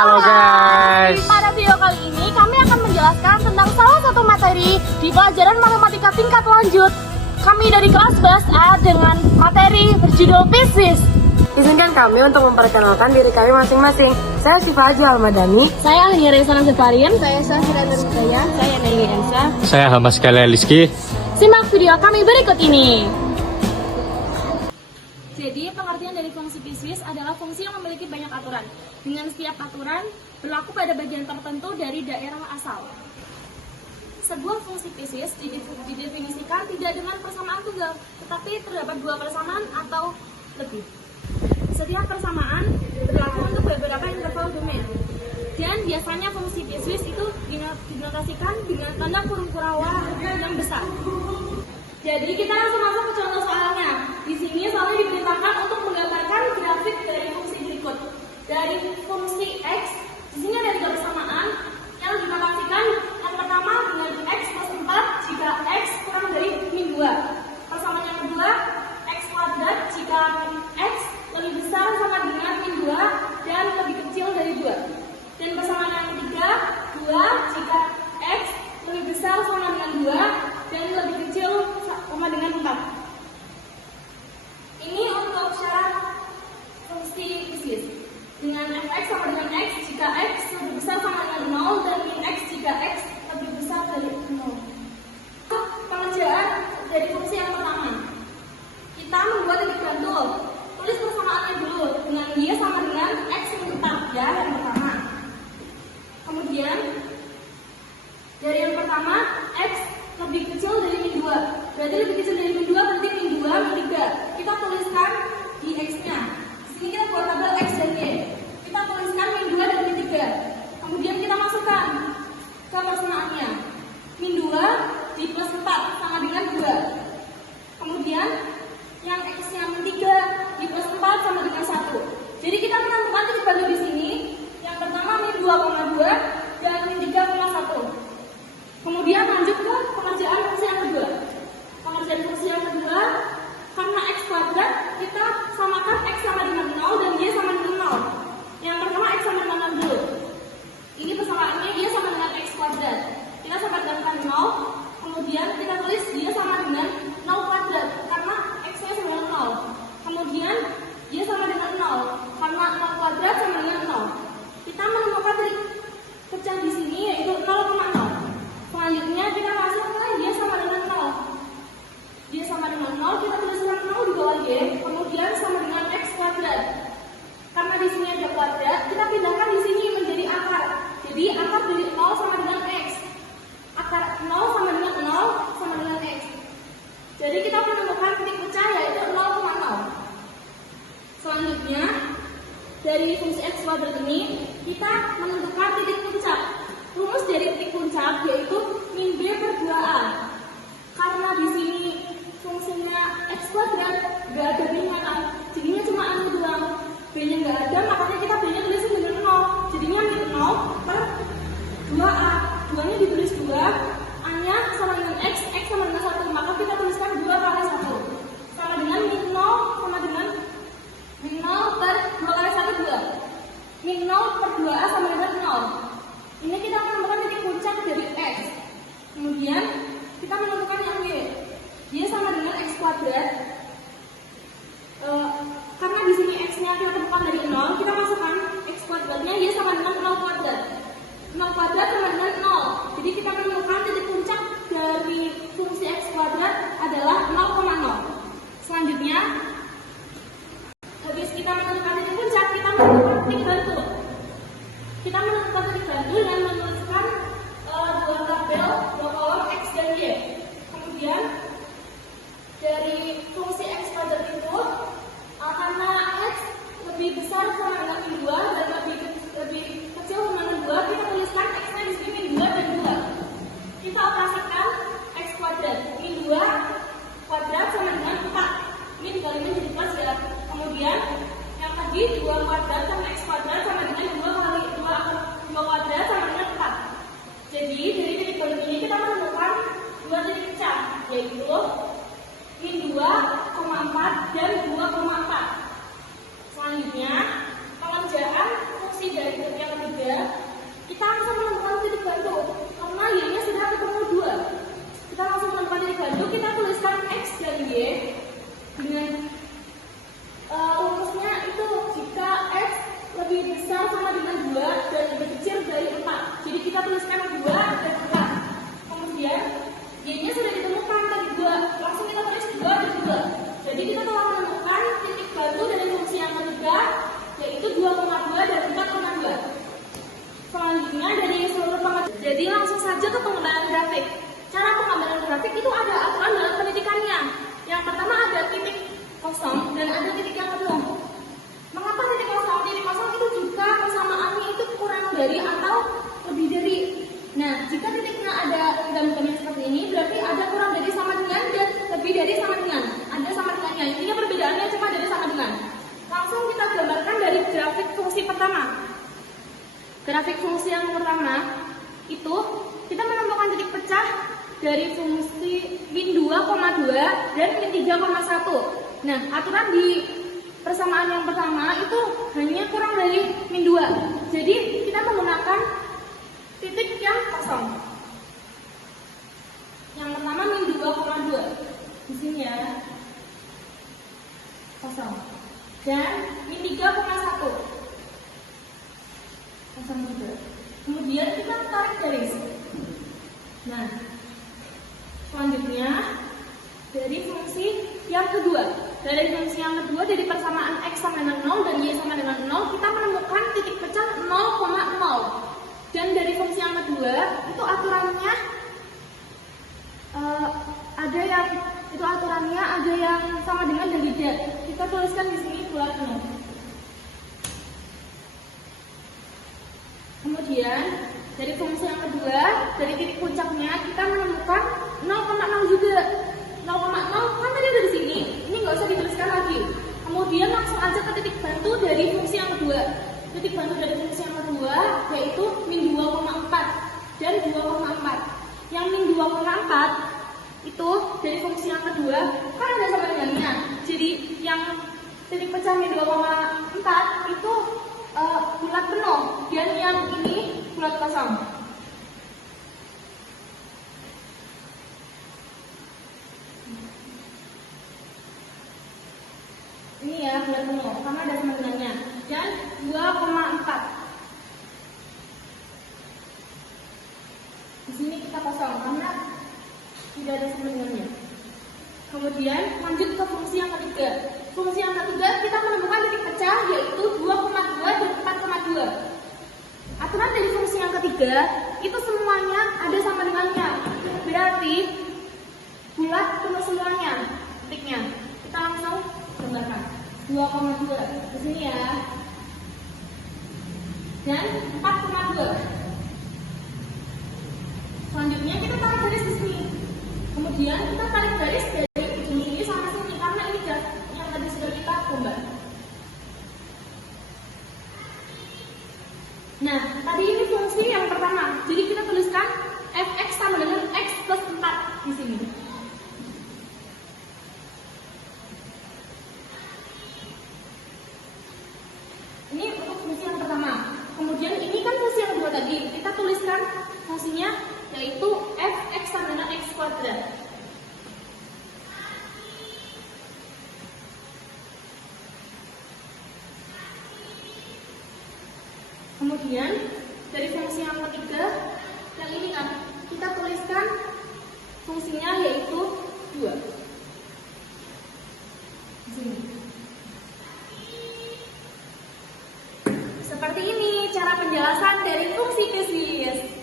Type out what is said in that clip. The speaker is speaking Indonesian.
Halo guys. Pada video kali ini kami akan menjelaskan tentang salah satu materi di pelajaran matematika tingkat lanjut. Kami dari kelas 11A dengan materi berjudul bisnis. Izinkan kami untuk memperkenalkan diri kami masing-masing. Saya Syifa Haji Almadani. Saya Ahli Resana Separian. Saya Syafira Nurjaya. Saya Naili Ensa. Saya Hamas Kala Rizky. Simak video kami berikut ini. Jadi, pengertian dari fungsi bisnis adalah fungsi yang memiliki banyak aturan. Dengan setiap aturan berlaku pada bagian tertentu dari daerah asal. Sebuah fungsi bisnis didefinisikan tidak dengan persamaan tunggal, tetapi terdapat dua persamaan atau lebih. Setiap persamaan berlaku untuk beberapa interval domain. Dan biasanya fungsi bisnis itu dinotasikan dengan tanda kurung kurawal yang besar. Jadi kita langsung masuk ke contoh soalnya. Di sini soalnya diperintahkan untuk menggambarkan grafik dari fungsi berikut. Dari fungsi x, di sini ada tiga persamaan yang dinotasikan. Yang pertama dengan x plus 4 jika x kurang dari min 2. Persamaan yang kedua, x kuadrat jika x lebih besar sama dengan min 2 dan lebih kecil dari 2. Dan persamaan yang ketiga, 2 jika x lebih besar sama dengan 2 dan lebih kecil sama dengan 4. Ini untuk syarat fungsi bisnis. Dengan fx sama dengan x jika x lebih besar sama dengan 0 dan min x jika x lebih besar dari 0. Pengerjaan dari fungsi yang pertama. Kita membuat titik bantul. Tulis persamaannya dulu. Dengan y sama dengan x min 4 ya, yang pertama. Kemudian dari yang pertama x lebih kecil dari min 2. Berarti lebih kecil dari min 2 berarti min 2 min 3. Kita tuliskan di x-nya. Di sini kita buat tabel x dan y. Kita tuliskan min 2 dan min 3. Kemudian kita masukkan ke persamaannya. Min 2 di plus 4 sama dengan 2. Kemudian yang x-nya min 3 di plus 4 sama dengan 1. Jadi kita menentukan titik bantu di sini. Yang pertama min 2,2 dan min 3,1. Kemudian lanjut ke pengerjaan fungsi yang kedua. Pengerjaan fungsi yang kedua, karena x kuadrat, kita samakan x sama dengan 0 dan y sama dengan 0. Yang pertama x sama dengan 0 dulu. Ini persamaannya y sama dengan x kuadrat. Kita samakan 0, kemudian kita tulis y sama dengan 0 kuadrat, karena x-nya sama dengan 0. Kemudian y sama dengan 0, karena 0 kuadrat sama dengan 0. Kita menemukan titik pecah di sini yaitu 0,0. Selanjutnya kita masuk ke y sama dengan 0. Y sama dengan 0, kita tuliskan 0 di bawah y, kemudian sama dengan x kuadrat. Karena di sini ada kuadrat, kita pindahkan di sini menjadi akar. Jadi akar dari 0 sama dengan x. Akar 0 sama dengan 0 sama dengan x. Jadi kita menemukan titik pecah yaitu 0,0. Selanjutnya dari fungsi x kuadrat ini kita menentukan titik puncak. Rumus dari titik puncak yaitu min b per 2a. Karena di sini fungsinya x kuadrat gak ada b-nya kan, jadinya cuma anu doang. B-nya gak ada, makanya kita b-nya tulisin dengan 0. Jadinya min 0 per 2a. 2-nya ditulis 2, a-nya sama dengan x sama dengan 1. Maka kita tuliskan 2 kali 1. Sama dengan min 0 sama dengan min 0 per 2 kali 1 2. Min 0 per 2a sama dengan 0. Ini kita menemukan titik puncak dari x. Kemudian kita menentukan yang y. Y sama dengan x kuadrat. Karena di sini x-nya kita temukan dari 0, kita masukkan x kuadratnya y sama dengan 0 kuadrat. 0 kuadrat sama dengan 0. Jadi kita menemukan titik puncak dari fungsi x kuadrat adalah 0,0. Selanjutnya, habis kita menentukan titik puncak, kita menentukan titik bantu. Kita menentukan titik bantu dengan menuliskan dua tabel, dua kolom x dan y. Kemudian dari fungsi x kuadrat itu, karena x lebih besar sama dengan min 2 dan lebih saja kita langsung menemukan titik bantu karena y-nya sudah ketemu 2. Kita langsung menemukan titik bantu, kita tuliskan x dan y dengan rumusnya itu jika x lebih besar sama dengan 2 dan lebih kecil dari 4. Jadi kita tuliskan 2 dan 4. Kemudian y-nya sudah ditemukan tadi 2, langsung kita tulis 2 dan 2. Jadi kita telah menemukan titik bantu dari fungsi yang ketiga, yaitu 2,2 dan 4,2. Selanjutnya dari seluruh pengertian. Jadi langsung saja ke pengembangan grafik. Cara pengembangan grafik itu ada aturan dalam pendidikannya. Yang pertama ada titik kosong dan ada titik yang penuh. Mengapa titik kosong? Titik kosong itu jika persamaannya itu kurang dari atau lebih dari. Nah, jika titiknya ada gambarnya seperti ini, berarti ada kurang dari sama dengan dan lebih dari sama dengan. Ada sama dengannya. Intinya perbedaannya cuma dari sama dengan. Langsung kita gambarkan dari grafik fungsi pertama. Grafik fungsi yang pertama itu kita menemukan titik pecah dari fungsi min 2,2 dan min 3,1. Nah, aturan di persamaan yang pertama itu hanya kurang dari min 2. Jadi kita menggunakan titik yang kosong. Yang pertama min 2,2 di sini ya, kosong. Dan min 3,1 kosong juga. Kemudian kita tarik garis. Nah, selanjutnya dari fungsi yang kedua. Dari fungsi yang kedua dari persamaan x sama dengan 0 dan y sama dengan 0, kita menemukan titik pecah 0,0. Dan dari fungsi yang kedua itu aturannya ada yang sama dengan dan tidak. Kita tuliskan di sini bulat penuh. Kemudian dari fungsi yang kedua dari titik puncaknya kita menemukan 0,0 juga. 0,0 kan tadi ada di sini. Ini nggak usah dituliskan lagi. Kemudian langsung aja ke titik bantu dari fungsi yang kedua. Titik bantu dari fungsi yang kedua yaitu min 2,4 dan 2,4. Yang min 2,4 itu dari fungsi yang kedua kan ada sama dengannya. Jadi yang titik pecah min 2,4 itu bulat penuh dan yang ini bulat kosong. Ini ya bulat penuh karena ada sama dengannya. Dan 2,4. Di sini kita kosong karena tidak ada sama dengannya. Kemudian lanjut ke fungsi yang ketiga. Fungsi yang ketiga kita menemukan titik pecah yaitu 2,2 dan 4,2. Aturan dari fungsi yang ketiga itu semuanya ada sama dengannya. Berarti bulat penuh semuanya titiknya. Kita langsung gambarkan 2,2 di sini ya. Dan 4,2. Selanjutnya kita tarik garis di sini. Kemudian kita tarik garis dari ujung sini sama sini karena ini yang tadi sudah kita gambar. Nah, tadi ini fungsi yang pertama. Jadi kita tuliskan fx sama dengan x plus 4 di sini. Ini untuk fungsi yang pertama. Kemudian ini kan fungsi yang kedua tadi. Kita tuliskan fungsinya yaitu fx sama dengan x kuadrat. Kemudian dari fungsi yang ketiga, yang ini kan kita tuliskan fungsinya yaitu 2. Di sini. Seperti ini cara penjelasan dari fungsi basis.